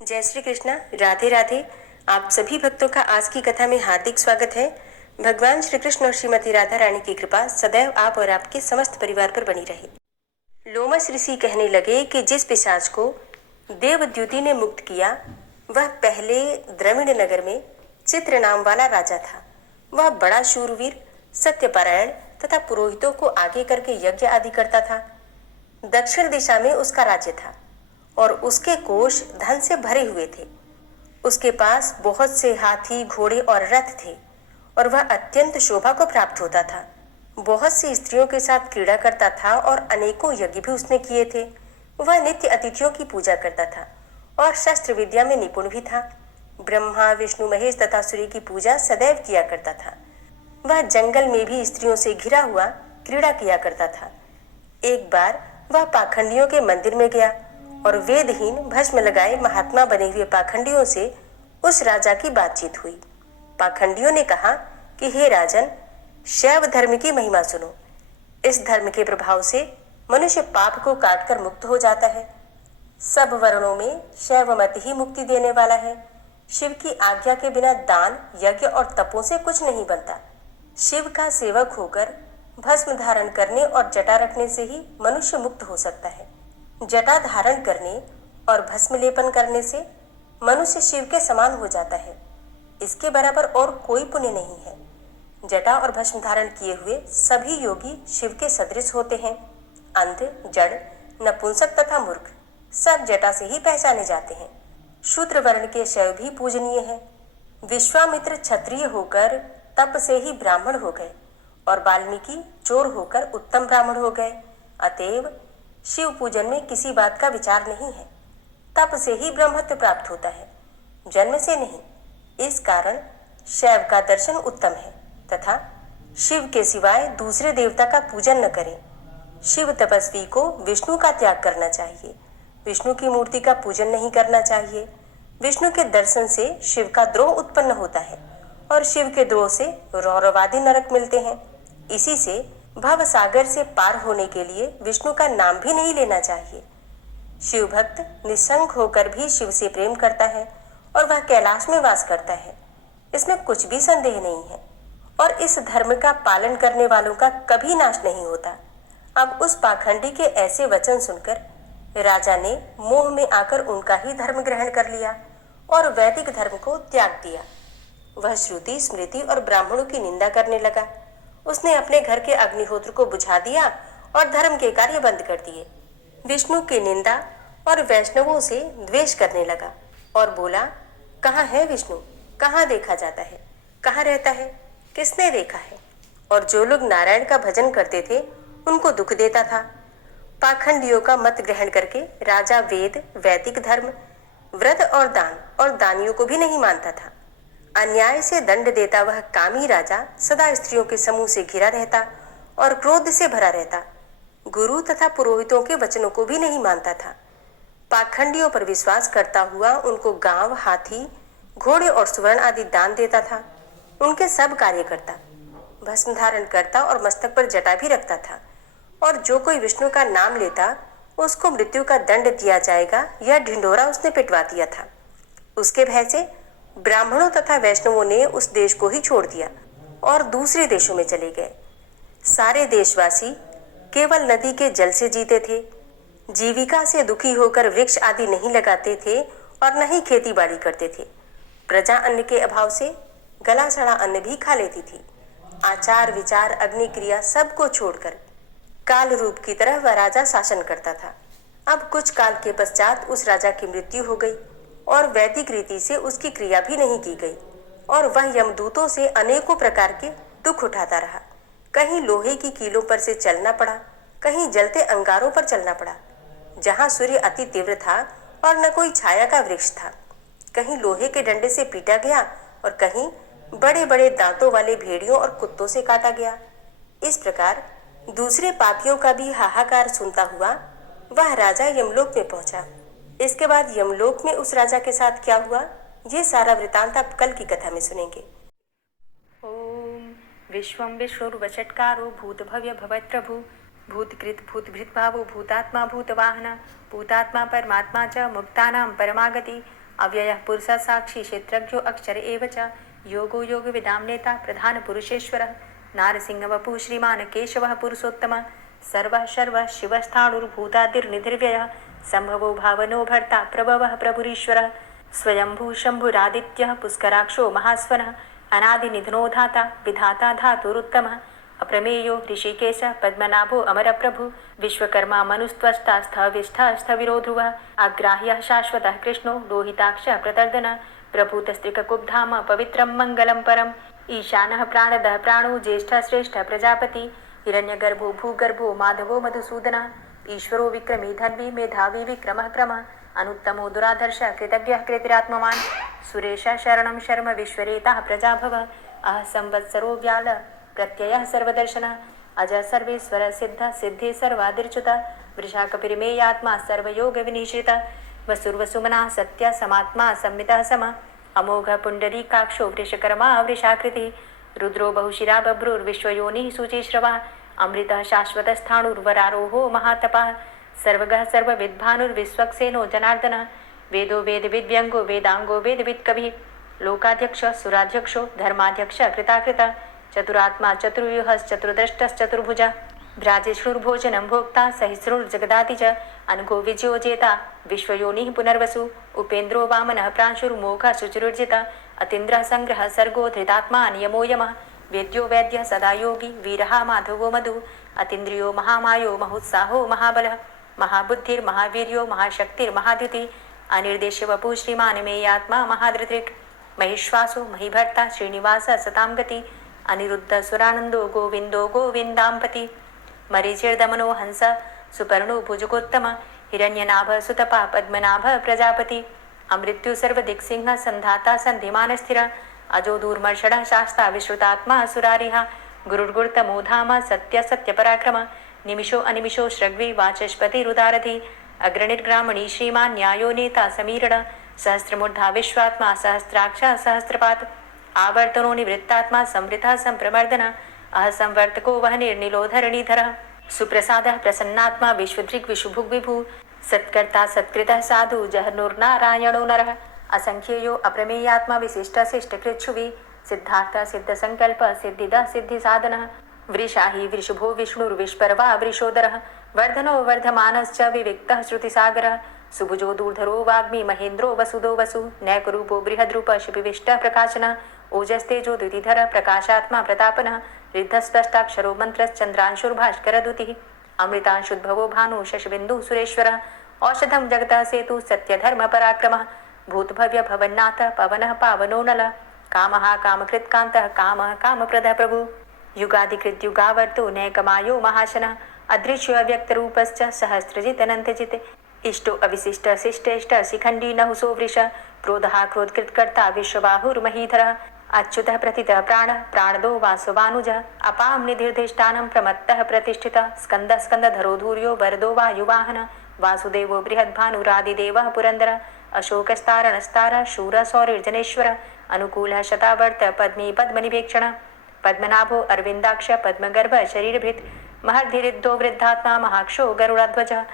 जय श्री कृष्णा। राधे राधे। आप सभी भक्तों का आज की कथा में हार्दिक स्वागत है। भगवान श्री कृष्ण और श्रीमती राधा रानी की कृपा सदैव आप और आपके समस्त परिवार पर बनी रहे। लोमस ऋषि कहने लगे कि जिस पिशाच को देवद्युति ने मुक्त किया वह पहले द्रविड़ नगर में चित्र नाम वाला राजा था। वह बड़ा शूरवीर, सत्यपरायण तथा पुरोहितों को आगे करके यज्ञ आदि करता था। दक्षिण दिशा में उसका राज्य था और उसके कोष धन से भरे हुए थे। उसके पास बहुत से हाथी, घोड़े और रथ थे और वह अत्यंत शोभा को प्राप्त होता था। बहुत सी स्त्रियों के साथ क्रीड़ा करता था और अनेकों यज्ञ भी उसने किए थे। वह नित्य अतिथियों की पूजा करता था और शस्त्र विद्या में निपुण भी था। ब्रह्मा, विष्णु, महेश तथा सूर्य की पूजा सदैव किया करता था। वह जंगल में भी स्त्रियों से घिरा हुआ क्रीड़ा किया करता था। एक बार वह पाखंडियों के मंदिर में गया और वेदहीन, भस्म लगाए महात्मा बने हुए पाखंडियों से उस राजा की बातचीत हुई। पाखंडियों ने कहा कि हे राजन, शैव धर्म की महिमा सुनो। इस धर्म के प्रभाव से मनुष्य पाप को काटकर मुक्त हो जाता है। सब वर्णों में शैव मत ही मुक्ति देने वाला है। शिव की आज्ञा के बिना दान, यज्ञ और तपों से कुछ नहीं बनता। शिव का सेवक होकर भस्म धारण करने और जटा रखने से ही मनुष्य मुक्त हो सकता है। जटा धारण करने और भस्म लेपन करने से मनुष्य शिव के समान हो जाता है। इसके बराबर और कोई पुण्य नहीं है। जटा और भस्म धारण किए हुए सभी योगी शिव के सदृश होते हैं। अंध, जड़, नपुंसक तथा मूर्ख सब जटा से ही पहचाने जाते हैं। शूद्र वर्ण के शैव भी पूजनीय है। विश्वामित्र क्षत्रिय होकर तप से ही ब्राह्मण हो गए और वाल्मीकि चोर होकर उत्तम ब्राह्मण हो गए। अतएव शिव पूजन में किसी बात का विचार नहीं है। तप से ही ब्रह्मत्व प्राप्त होता है, जन्म से नहीं। इस कारण शैव का दर्शन उत्तम है तथा शिव के सिवाय दूसरे देवता का पूजन न करें। शिव तपस्वी को विष्णु का त्याग करना चाहिए। विष्णु की मूर्ति का पूजन नहीं करना चाहिए। विष्णु के दर्शन से शिव का द्रोह उत्पन्न होता है और शिव के द्रोह से रौरवादी नरक मिलते हैं। इसी से भव सागर से पार होने के लिए विष्णु का नाम भी नहीं लेना चाहिए। शिव भक्त निसंग होकर भी शिव से प्रेम करता है और वह कैलाश में वास करता है, इसमें कुछ भी संदेह नहीं है। और इस धर्म का पालन करने वालों का कभी नाश नहीं होता। अब उस पाखंडी के ऐसे वचन सुनकर राजा ने मोह में आकर उनका ही धर्म ग्रहण कर लिया और वैदिक धर्म को त्याग दिया। वह श्रुति, स्मृति और ब्राह्मणों की निंदा करने लगा। उसने अपने घर के अग्निहोत्र को बुझा दिया और धर्म के कार्य बंद कर दिए। विष्णु की निंदा और वैष्णवों से द्वेष करने लगा और बोला, कहाँ है विष्णु? कहाँ देखा जाता है? कहाँ रहता है? किसने देखा है? और जो लोग नारायण का भजन करते थे उनको दुख देता था। पाखंडियों का मत ग्रहण करके राजा वेद, वैदिक धर्म, व्रत और दान और दानियों को भी नहीं मानता था। अन्याय से दंड देता वह कामी राजा सदा स्त्रियों के समूह से घिरा रहता और क्रोध से भरा रहता। गुरु तथा पुरोहितों के वचनों को भी नहीं मानता था। पाखंडियों पर विश्वास करता हुआ उनको गांव, हाथी, घोड़े और सुवर्ण आदि दान देता था। उनके सब कार्य करता, भस्म धारण करता और मस्तक पर जटा भी रखता था। और जो कोई विष्णु का नाम लेता उसको मृत्यु का दंड दिया जाएगा, यह ढिंढोरा उसने पिटवा दिया था। उसके भय से ब्राह्मणों तथा वैष्णवों ने उस देश को ही छोड़ दिया और दूसरे देशों में चले गए। सारे देशवासी केवल नदी के जल से जीते थे। जीविका से दुखी होकर वृक्ष आदि नहीं लगाते थे और न ही खेती बाड़ी करते थे। प्रजा अन्न के अभाव से गला सड़ा अन्न भी खा लेती थी। आचार, विचार, अग्नि क्रिया सबको छोड़कर काल रूप की तरह वह राजा शासन करता था। अब कुछ काल के पश्चात उस राजा की मृत्यु हो गई और वैदिक रीति से उसकी क्रिया भी नहीं की गई और वह यमदूतों से अनेकों प्रकार के दुख उठाता रहा। कहीं लोहे की कीलों पर से चलना पड़ा, कहीं जलते अंगारों पर चलना पड़ा, जहाँ सूर्य अति तीव्र था और न कोई छाया का वृक्ष था। कहीं लोहे के डंडे से पीटा गया और कहीं बड़े बड़े दांतों वाले भेड़ियों और कुत्तों से काटा गया। इस प्रकार दूसरे पापियों का भी हाहाकार सुनता हुआ वह राजा यमलोक में पहुंचा। इसके बाद यमलोक में उस राजा के साथ क्या हुआ, ये सारा वृतांत आप कल की कथा में सुनेंगे। ओम विश्वं विष्णुर्वषट्कारो भूतभव्य भवत्प्रभु भूतकृत भूतभृत भावो भूतात्मा भूतवाहन भूतात्मा परमात्मा च मुक्तानां परमागति अव्ययः पुरुषः साक्षी क्षेत्रज्ञो अक्षर एव च योगो योगविदां नेता प्रधानपुरुषेश्वरः नारसिंहवपुः श्रीमान् केशवः पुरुषोत्तमः सर्वः शर्वः शिवस्थाणुर्भूतादिर्निधिर्व्ययः सम्भवो भावनो भर्ता प्रभवः प्रभुरीश्वरः स्वयंभू शम्भुरादित्यः पुष्कराक्षो महास्वनः अनादिनिधनो धाता विधाता धातुरुत्तमः अप्रमेयो ऋषिकेश पद्मनाभो अमरप्रभु विश्वकर्मा मनुस्त्वष्टा स्थविष्ठः स्थविरो ध्रुवः अग्राह्यः शाश्वतः कृष्णो लोहिताक्षः प्रतर्दनः प्रभूतस्त्रिककुब्धाम पवित्रं मङ्गलं परम् ईशानः प्राणदः प्राणो ज्येष्ठः श्रेष्ठः प्रजापति हिरण्यगर्भो भूगर्भो माधवो मधुसूदनः ईश्वरो विक्रमी धन्वी मेधावी विक्रमः क्रमः अनुत्तमो दुराधर्षः कृतज्ञः कृतिरात्मवान् सुरेशः शरणं शर्म विश्वरेताः प्रजाभव अह संवत्सरो व्याल प्रत्ययः सर्वदर्शनः अजः सर्वेश्वर सिद्ध सिद्धि सर्वादिर्च्युत वृषाकपिरिमेयात्मा सर्वयोगविनिश्रितः वसुर्वसुमना सत्य समात्मा संमितः समः अमोघ पुण्डरीकाक्षो वृषकर्मा वृषाकृतिः रुद्रो बहुशिरा बभ्रुर्विश्वयोनिः शुचिश्रवः अमृतः शाश्वतस्थाणुर्वरारोहो महातपः सर्वगः सर्वविद्भानुर्विश्वक्सेनो जनार्दनः वेदो वेदविद्व्यङ्गो वेदाङ्गो वेदवित्कविः लोकाध्यक्ष सुराध्यक्षो धर्माध्यक्ष कृताकृत चतुरात्मा चतुर्व्यूहश्चतुर्द्रष्टश्चतुर्भुज भ्राजिष्णुर्भोजनं भोक्ता सहिष्णुर्जगदाति च अनघो विजयो जेता विश्वयोनिः पुनर्वसु उपेन्द्रो वामनः प्रांशुर्मोघः शुचिरुर्जिता अतीन्द्रः सङ्ग्रहः सर्गो धृतात्मा नियमो यमः वेद्यो वैद्यः सदा योगी वीरः माधवो मधु अतीन्द्रियो महामायो महोत्साहो महाबलः महाबुद्धिर्महावीर्यो महाशक्तिर्महाद्युति अनिर्देश्यवपुः श्रीमान् मेयात्मा महाधृतिक् महिश्वासो महिभर्ता श्रीनिवासः सतां गति अनिरुद्ध सुरानन्दो गोविन्दो गोविन्दाम्पति मरीचिर्दमनो हंस सुपर्णो भुजगोत्तम हिरण्यनाभ सुतपा पद्मनाभ प्रजापति अमृत्यु सर्वदिक्सिंह संधाता सन्धिमान स्थिर अजो दूर्मर्षण शास्ता विश्रुतात्मा सुरारिहा गुरुर्गुर्तमो धाम सत्य सत्यपराक्रम निमिषो अनिमिषो श्रग्वी वाचस्पतिरुदारथि अग्रणिर्ग्रामणी श्रीमान् न्यायो नेता समीरण सहस्रमूर्धा विश्वात्मा सहस्राक्ष सहस्रपात् आवर्तनो निवृत्तात्मा संवृतः संप्रमर्दन अहसंवर्तको वहनिर्निलोधरणीधरः सुप्रसादः प्रसन्नात्मा विश्वदृग् विशुभुग् विभु सत्कर्ता सत्कृतः साधु जहनुर्नारायणो नरः असंख्येयो अप्रमेयात्मा विशिष्टशिष्टकृच्छुवि सिद्धार्थ सिद्धसङ्कल्प सिद्धिदः सिद्धिसाधनः वृषाहि वृषभो विष्णुर्विष्पर्वा वृषोदरः वर्धनो वर्धमानश्च विविक्तः श्रुतिसागरः सुभुजो दूर्धरो वाग्मी महेन्द्रो वसुदो वसु नैकरूपो बृहद्रूप शिपिविष्टः प्रकाशनः ओजस्तेजो द्युतिधरः प्रकाशात्मा प्रतापनः रिद्धस्पष्टाक्षरो मन्त्रश्चन्द्रांशुर्भास्करदुतिः अमृतांशुद्भवो भानु शशबिन्दुः सुरेश्वरः औषधं जगतः सेतु सत्यधर्मपराक्रमः भूतभव्य भवन्नाथ पवनः पावनो नलः कामः कामकृत्कान्तः कामः कामप्रदः प्रभु युगाधिकृत्युगावर्तो नैकमायो महाशनः अदृश्यो अव्यक्तरूपश्च सहस्रजितनन्तजित् इष्टो अविशिष्ट शिष्टेष्ट शिखण्डी नहुसो वृष क्रोधः क्रोधकृत्कर्ता विश्वबाहुर्महीधरः अच्युतः प्रतितः प्राणः प्राणदो वासवानुजः अपां निधिर्धिष्ठानं प्रमत्तः प्रतिष्ठितः स्कन्दः स्कन्दधरो धूर्यो वरदो वायुवाहनः वासुदेवो बृहद्भानुरादिदेवः पुरन्दरः अशोकस्तारणस्तारः शूरः सौरिर्जनेश्वरः अनुकूलः शतावर्त पद्मी पद्मनिवेक्षणः पद्मनाभो अरविन्दाक्ष पद्मगर्भ शरीरभृत् महर्धिरिद्धो वृद्धात्मा महाक्षो गरुडध्वजः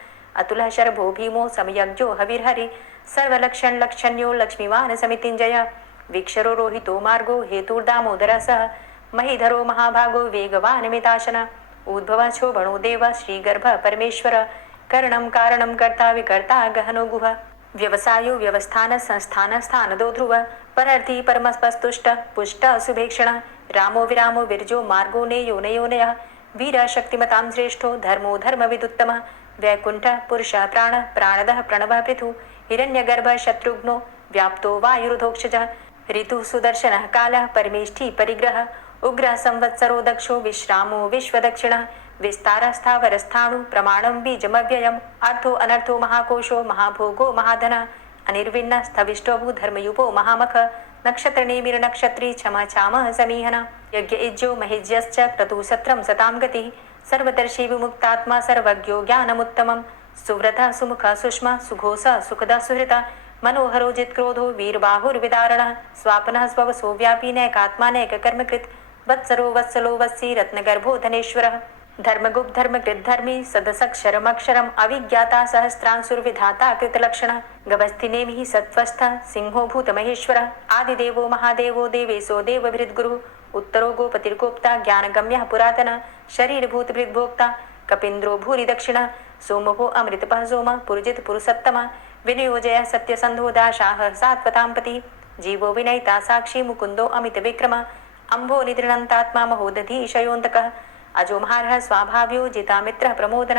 अतुलः शर्भो भीमो समयज्ञो हविर्हरि सर्वलक्षणलक्षण्यो लक्ष्मीवान् समितिञ्जयः वीक्षरो रोहितो मार्गो हेतुर्दामोदरः सः महीधरो महाभागो वेगवान् मिताशनः उद्भवः शोभणो देवः श्रीगर्भः परमेश्वरः करणं कारणं कर्ता विकर्ता गहनो गुहः व्यवसायो व्यवस्थान संस्थान स्थानदो ध्रुवः परर्थी परमस्पस्तुष्ट पुष्ट सुभेक्षणः रामो विरामो विरजो मार्गो नेयो नयोनयः वीरः शक्तिमतां श्रेष्ठो धर्मो धर्मविदुत्तमः वैकुण्ठः पुरुषः प्राणः प्राणदः प्रणवः पृथु हिरण्यगर्भः शत्रुघ्नो व्याप्तो वायुरुधोक्षजः ऋतुः सुदर्शनः कालः परमेष्ठी परिग्रहः उग्रः संवत्सरो दक्षो विश्रामो विश्वदक्षिणः विस्तारः स्थावरस्थाणु प्रमाणं बीजमव्ययम् अर्थो अनर्थो महाकोशो महाभोगो महाधनः अनिर्विण्णः स्थविष्टोभू धर्मयुपो महामख नक्षत्रनेमिर्नक्षत्री क्षमा क्षामः समीहनः यज्ञ इज्यो महिज्यश्च क्रतुसत्रं सतां गतिः सर्वदर्शी विमुक्तात्मा सर्वज्ञो ज्ञानमुत्तमं सुव्रतः सुमुखः सुष्मा सुघोषः सुखदः सुहृतः मनोहरो जित्क्रोधो वीरबाहुर्विदारणः स्वापनः स्ववसो व्यापी नैकात्मा नैककर्मकृत् वत्सरो वत्सलो वत्सी रत्नगर्भो धनेश्वरः धर्मगुप्त धर्मकृत धर्मी सदसक्षरमक्षरम अविज्ञाता सहस्रांशुर्विधाता कृतलक्षण गवस्थिनेमिः सत्वस्थ सिंहो भूतमहेश्वर आदिदेवो महादेवो देवेशो देवभृद्गुरुः उत्तरो गोपतिर्गोप्ता ज्ञानगम्यः पुरातन शरीरभूतभृद्भोक्ता कपीन्द्रो भूरि दक्षिण सोमभो अमृतपः सोम पुरुजित पुरुषोत्तम विनियोजय सत्यसन्धो दाशाः सात्वताम्पति जीवो विनयिता साक्षी मुकुन्दो अमित विक्रम अम्भो निद्रणन्तात्मा महोदधीशयोऽन्तकः अजो महारः स्वाभाव्यो जितामित्रः प्रमोदन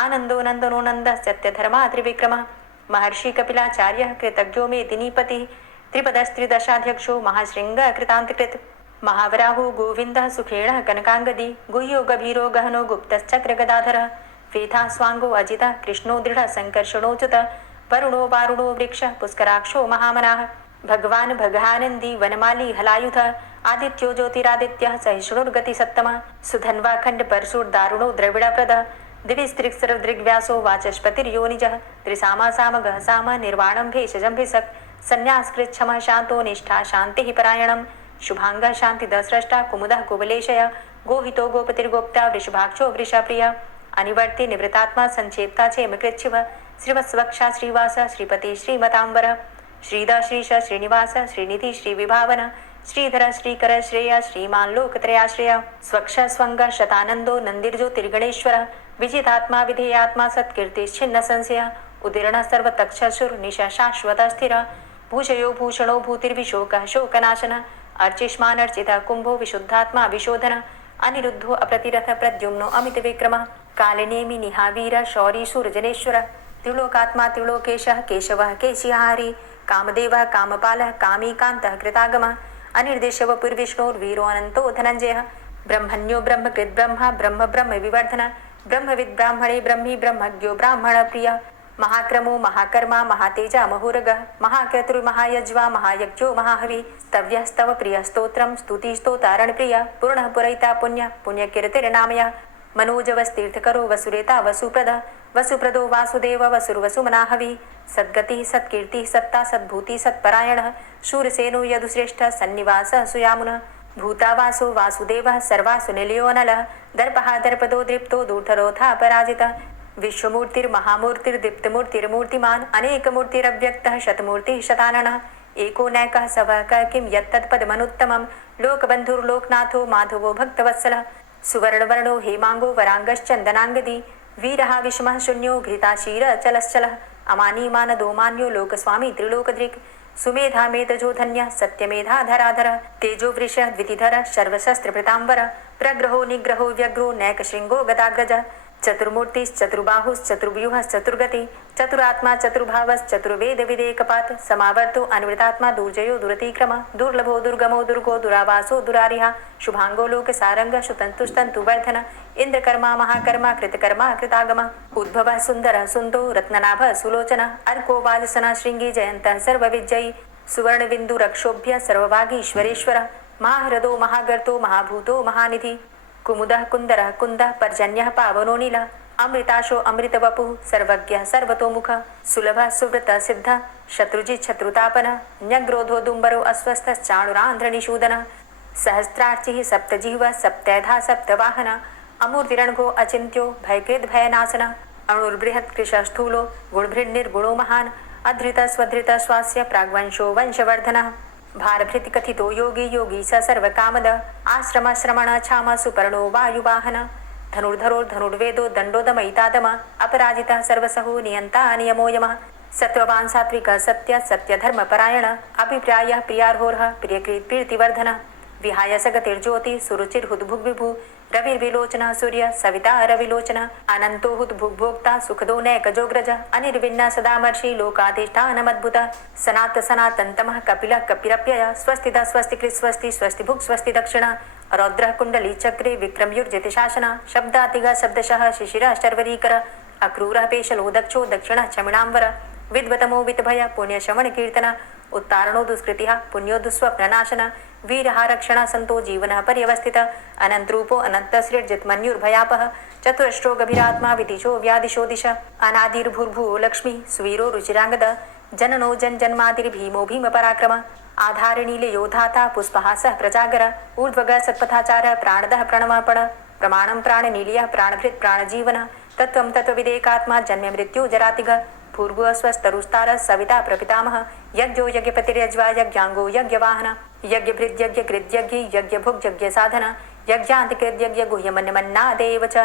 आनन्दो नन्दनो नन्दः सत्यधर्मा त्रिविक्रमः महर्षि कपिलाचार्यः कृतज्ञो मेदिनीपतिः त्रिपदस्त्रिदशाध्यक्षो महाशृङ्गः कृतान्तकृत् महावराहो गोविन्दः सुखेणः कनकाङ्गदी गुह्यो गभीरो गहनो गुप्तश्चक्रगदाधरः फेथा स्वाङ्गो अजितः कृष्णो दृढः सङ्कर्षणोच्युतः वरुणो वारुणो वृक्षः पुष्कराक्षो महामनाः भगवान् भगानन्दी वनमाली हलायुधः आदित्यो ज्योतिरादित्यः सहिष्णुर्गतिसत्तमः सुधन्वाखण्ड परशुर्दारुणो द्रविडप्रदः दिविस्त्रिक्सरदृग्व्यासो वाचस्पतिर्योनिजः त्रिसामा सामगः साम निर्वाणं भेषजं भिषक् संन्यासकृच्छमः शान्तो निष्ठा शान्तिः परायणम् शुभांगः शान्तिदस्रष्टा कुमुदः कुबलेशय गोहितो गोपतिर्गोप्ता वृषभाक्षो वृषप्रियः अनिवर्ति निवृतात्मा संक्षेप्ता चेमकृच्छिव श्रीवत्सवक्षा श्रीवास श्रीपति श्रीमतांबर श्रीद श्रीश श्रीनिवास श्रीनिधि श्रीविभावन श्रीधर श्रीकर श्रेय श्रीमान लोकत्रयाश्रय स्वक्ष स्वंग शतानंदो नंदिर्ज्योतिर्गणेश्वर विजितात्मा विधेयात्मा सत्कीर्तिश्छिन्न संशय उदीर्ण सर्वतक्षसुर निश शाश्वत स्थिर भूषयो भूषणो भूतिर्विशोकः शोकनाशन अर्चिष्मान अर्चिता कुंभो विशुद्धात्मा विशोधन अनिरुद्धो अप्रतिरथ प्रद्युम्नो अमित विक्रम कालिनेमि निहावीर शौरी सूर्जनेश्वर त्रिलोकात्मा त्रिलोकेशः केशवः केशिहारी कामदेवः कामपालः कामीकान्तः कृतागमः अनिर्देशव पुर्विष्णोर्वीरो अनन्तो धनञ्जयः ब्रह्मण्यो ब्रह्मकृत् ब्रह्मा ब्रह्म ब्रह्म विवर्धन ब्रह्मविद् ब्राह्मणे ब्रह्मी ब्रह्मज्ञो ब्राह्मण प्रिय महाक्रमो महाकर्मा महातेजा महोरगः महाक्रतुर्महायज्वा महायज्ञो महाहवि स्तव्यस्तव प्रिय स्तोत्रं स्तुतिस्तोतारण प्रिय पूर्णः पुरैता पुण्य पुण्यकीर्तिर्नामयः मनोजवस्तीर्थकरो वसुरेता वसुप्रद वसुप्रदो वासुदेव वसुर्वसुमनाहवि सद्गतिः सत्कीर्तिः सत्ता सद्भूति सत्परायणः शूरसेनो यदुश्रेष्ठः सन्निवासः सुयामुनः भूतावासो वासुदेवः सर्वासु निलयोनलः दर्पः दर्पदो दृप्तो दूर्धरोधा पराजितः विश्वमूर्तिर्महामूर्तिर्दीप्तमूर्तिर्मूर्तिमान् अनेकमूर्तिरव्यक्तः शतमूर्तिः शताननः एको नैकः सवः क किं यत्तत्पदमनुत्तमं लोकबन्धुर्लोकनाथो माधवो भक्तवत्सलः सुवर्णवर्णो हेमाङ्गो वराङ्गश्चन्दनाङ्गदी वीरः विषमः शून्यो घृताशीरचलश्चलः अमानीमानदो मान्यो लोकस्वामी त्रिलोकदृक् सुमेधा मेधजो धन्यः सत्यमेधाधराधरः तेजो वृषः द्वितिधरः सर्वशस्त्रभृताम्बरः प्रग्रहो निग्रहो व्यग्रो नैकशृङ्गो गदाग्रजः चतुर्मूर्तिश्चतुर्बाहुश्चतुर्व्यूहश्चतुर्गति चतुरात्मा चतुर्भावश्चतुर्वेद विदेकपात् समावर्तो अन्वृतात्मा दुर्जयो दुरतिक्रम दुर्लभो दुर्गमो दुर्गो दुरावासो दुरारिहा शुभांगो लोकसारंग शुतन्तुस्तन्तुवर्धन इंद्रकर्मा महाकर्मा कृतकर्मा कृतागम उद्भवः सुन्दरः सुन्दो रत्ननाभः सुलोचनः अर्को वाजसनः शृङ्गी जयन्तः सर्वविजयी सुवर्णबिन्दुरक्षोभ्य सर्वभागीश्वरेश्वरः महाहृदो महागर्तो महाभूतो महानिधि कुमुदः कुन्दरः कुन्दः पर्जन्यः पावनो नीलः अमृताशो अमृतवपुः सर्वज्ञः सर्वतोमुखः सुलभः सुव्रतः सिद्धः शत्रुजित् शत्रुतापनः न्यग्रोधो दुम्बरो अस्वस्थश्चाणुरान्ध्रनिषूदनः सहस्रार्चिः सप्तजिह्वः सप्तैधा सप्तवाहनः अमूर्तिरणघो अचिन्त्यो भयकृद् भयनाशनः अणुर्बृहत्कृशः स्थूलो गुणभृन्निर्गुणो महान् अधृतः स्वधृतः स्वास्य प्राग्वंशो वंशवर्धनः भारभृति कथितो योगी योगी स सर्वकामद आश्रम श्रमण छाम सुपर्णो वायुवाहन धनुर्धरो धनुर्वेदो दण्डोदमयितादम अपराजितः सर्वसहो नियन्ता नियमो यमः सत्त्ववान् सात्विकः सत्य सत्यधर्मपरायण अभिप्रायः प्रियार्होरः प्रियकृत् प्रीतिवर्धनः विहाय सगतिर्ज्योति सुरुचिर्हुद्भुग्विभु रविर्विलोचनः सूर्य सविता रविलोचनः अनन्तो हुद्भुग्भोक्ता सुखदो नैकजोग्रज अनिर्विण्ण सदामर्षि लोकाधिष्ठानमद्भुतः सनात सनातन्तमः कपिलः कपिरप्यय स्वस्तिदा स्वस्तिकृत् स्वस्ति स्वस्तिभुक् स्वस्ति दक्षिणः रौद्रः कुण्डली चक्रे विक्रमयुर्जितशासनः शब्दातिगः शब्दशः शिशिरः शर्वरीकरः अक्रूरः पेशलो दक्षो दक्षिणः क्षमिणाम्बरः विद्वतमो वितभय पुण्यशमनकीर्तनः उत्तारणो दुष्कृतिः पुण्यो दुःस्वप्ननाशनः वीरः रक्षणः सन्तो जीवनः पर्यवस्थितः अनन्तरूपो अनन्तसृड्जितमन्युर्भयापः चतुरष्ट्रो गभीरात्मा विदिशो व्यादिशो दिश अनादिर्भूर्भुवो लक्ष्मी सुवीरो रुचिराङ्गद जननो जन्मादिर्भीमो भीमपराक्रम आधारनीलयोधाता पुष्पहासः प्रजागर ऊर्ध्वगः सत्पथाचारः प्राणदः प्रणवापण प्रमाणं प्राणनिलयः प्राणभृत् प्राणजीवनः तत्त्वं तत्त्वविदेकात्मा जन्म मृत्यु जरातिघ भूर्भुवस्वस्तरुस्तारः सविता प्रपितामहः यज्ञो यज्ञपतिर्यज्वा यज्ञाङ्गो यज्ञवाहन यज्ञभृद्यज्ञकृद्यज्ञ यज्ञभुग्यज्ञसाधन यज्ञान्तिकृद्यज्ञ गुह्यमन्यमन्नादेव च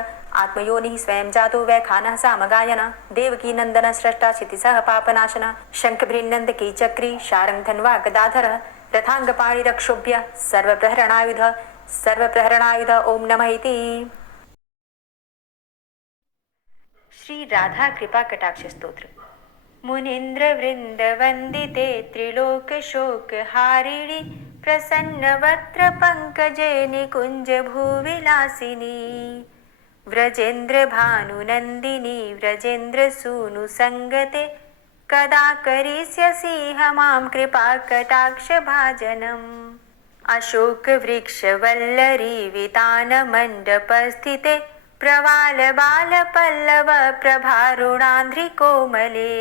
आत्मयोनिः स्वयं जातो वैखानः सामगायन देवकी नन्दन स्रष्टा क्षितिसः पापनाशन शङ्खभृन्नन्दकी चक्री शारङ्गधन्वा गदाधरः रथाङ्गपाणिरक्षोभ्य सर्वप्रहरणायुध ओम नमः इति। श्री राधा कृपा कटाक्ष स्तोत्र। मुनीन्द्र वृंद वंदिते त्रिलोक शोक हारिणी प्रसन्न वक्त्र पंकजे निकुंज भूविलासिनी व्रजेन्द्र भानुनंदिनी व्रजेन्द्र सूनु संगते कदा करिष्यसि मां कृपा कटाक्ष भाजनम्। अशोक वृक्ष वल्लरी वितान मंडप स्थिते प्रवाल बाल पल्लव प्रभारुणान्ध्रि कोमले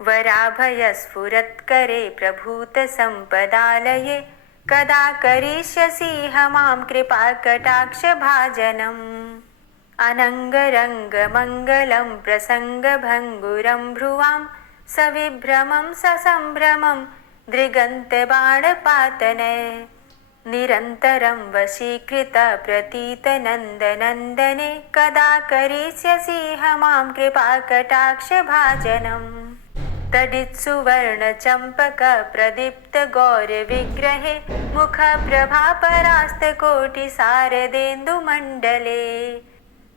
वराभय स्फुरत्करे प्रभूत संपदालये कदा करिष्यसि मां कृपा कटाक्ष भाजनम्। अनङ्गरङ्ग मङ्गलं प्रसङ्गभङ्गुरं भ्रुवां सविभ्रमं ससम्भ्रमं दृगन्तबाणपातने निरन्तरं वशीकृत प्रतीतनन्दनन्दने कदा करिष्यसि मां कृपा कटाक्ष भाजनम्। तडित्सुवर्णचम्पक प्रदीप्त गौरविग्रहे मुखप्रभापरास्तकोटिसारदेन्दुमण्डले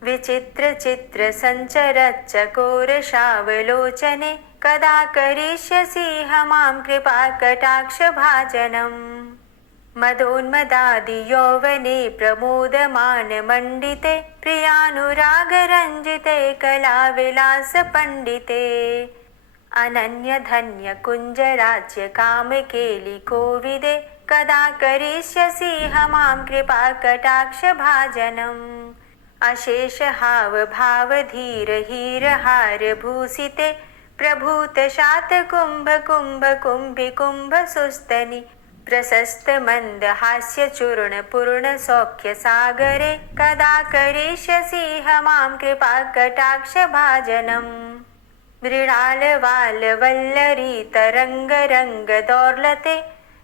विचित्रचित्र सञ्चरच्चकोरशावलोचने कदा करिष्यसि मां कृपा कटाक्ष भाजनम्। मदोन्मदादि यौवने प्रमोदमानमण्डिते प्रियानुरागरञ्जिते कलाविलासपण्डिते अनन्यधन्यकुञ्जराज्यकामकेलिकोविदे कदा करिष्यसि मां कृपा कटाक्ष भाजनम्। अशेषहावभावधीरहीरहारभूषिते प्रभूतशातकुम्भकुम्भकुम्भिकुम्भसुस्तनि प्रशस्त मन्दहास्यचूर्णपूर्णसौख्यसागरे कदा करिष्यसि मां कृपा कटाक्ष भाजनम्। मृणालवालवल्लरी तरङ्गरङ्गदौर्लते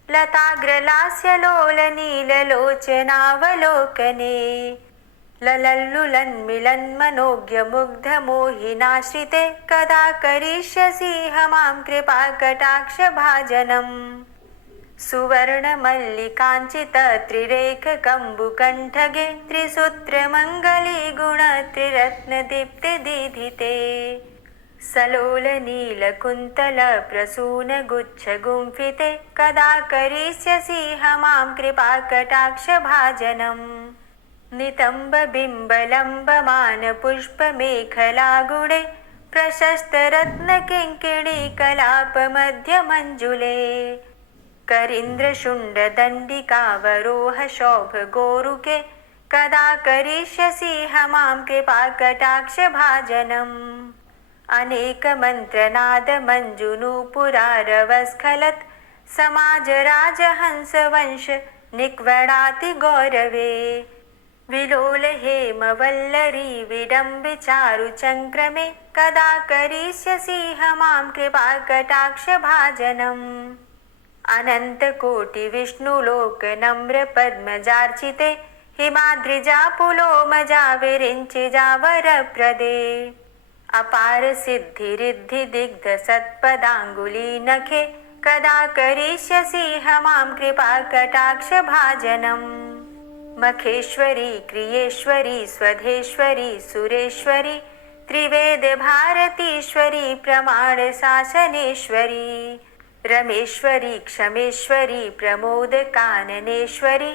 लताग्रलास्यलोलनीललोचनावलोकने ललल्लुलन्मिलन्मनोज्ञमुग्धमोहिनाश्रिते कदा करिष्यसि मां कृपा कटाक्ष भाजनम्। सुवर्णमल्लिकाञ्चित त्रिरेखकम्बुकण्ठगे त्रिसूत्रमङ्गलीगुणत्रिरत्नदीप्तिदीधिते सलोलनीलकुन्तलप्रसूनगुच्छगुम्फिते कदा करिष्यसि मां कृपा कटाक्ष भाजनम्। नितम्बबिम्बलम्बमानपुष्पमेखलागुणे प्रशस्तरत्नकिङ्किणीकलापमध्यमञ्जुले करीन्द्रशुण्डदण्डिकावरोहशोभगोरुके कदा करिष्यसि मां कृपा कटाक्ष भाजनम्। अनेकमन्त्रनादमञ्जुनूपुरारवस्खलत् समाजराजहंसवंश निक्वणाति गौरवे विलोल हेमवल्लरी विडम्बिचारुचङ्क्रमे कदा करिष्यसि मां कृपा कटाक्ष भाजनम्। अनन्तकोटिविष्णुलोकनम्रपद्मजार्चिते हिमाद्रिजापुलोमजाविरिञ्चिजावरप्रदे अपार सिद्धिरिद्धिदिग्धसत्पदाङ्गुलीनखे कदा करिष्यसि मां कृपा कटाक्ष भाजनम्। मखेश्वरी क्रियेश्वरी स्वधेश्वरी सुरेश्वरी त्रिवेद भारतीश्वरी प्रमाणशासनेश्वरी रमेश्वरी क्षमेश्वरी प्रमोदकाननेश्वरी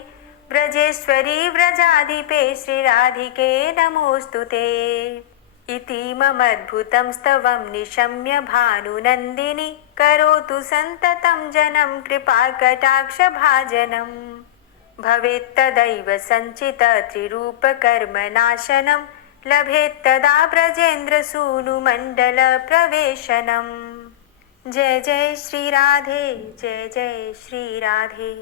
व्रजेश्वरी व्रजाधिपे श्रीराधिके नमोऽस्तुते। इतीममद्भुतं स्तवं निशम्य भानुनन्दिनी करोतु सन्ततं जनं कृपा कटाक्ष भाजनम्। भवेत्तदैव सञ्चित त्रिरूपकर्मनाशनं लभेत्तदा ब्रजेन्द्रसूनुमण्डलप्रवेशनम्। जय जय श्री राधे, जय जय श्री राधे।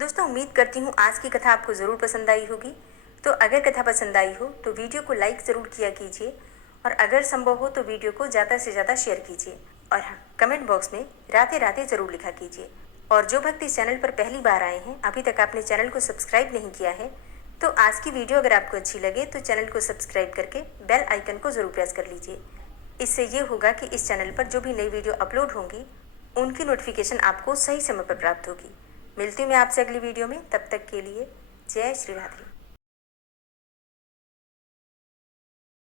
दोस्तों, उम्मीद करती हूँ आज की कथा आपको ज़रूर पसंद आई होगी। तो अगर कथा पसंद आई हो तो वीडियो को लाइक ज़रूर किया कीजिए और अगर संभव हो तो वीडियो को ज़्यादा से ज़्यादा शेयर कीजिए और हाँ, कमेंट बॉक्स में राधे राधे ज़रूर लिखा कीजिए। और जो भक्त इस चैनल पर पहली बार आए हैं, अभी तक आपने चैनल को सब्सक्राइब नहीं किया है, तो आज की वीडियो अगर आपको अच्छी लगे तो चैनल को सब्सक्राइब करके बेल आइकन को ज़रूर प्रेस कर लीजिए। इससे ये होगा कि इस चैनल पर जो भी नई वीडियो अपलोड होंगी उनकी नोटिफिकेशन आपको सही समय पर प्राप्त होगी। मिलती हूँ मैं आपसे अगली वीडियो में, तब तक के लिए जय श्री राधे।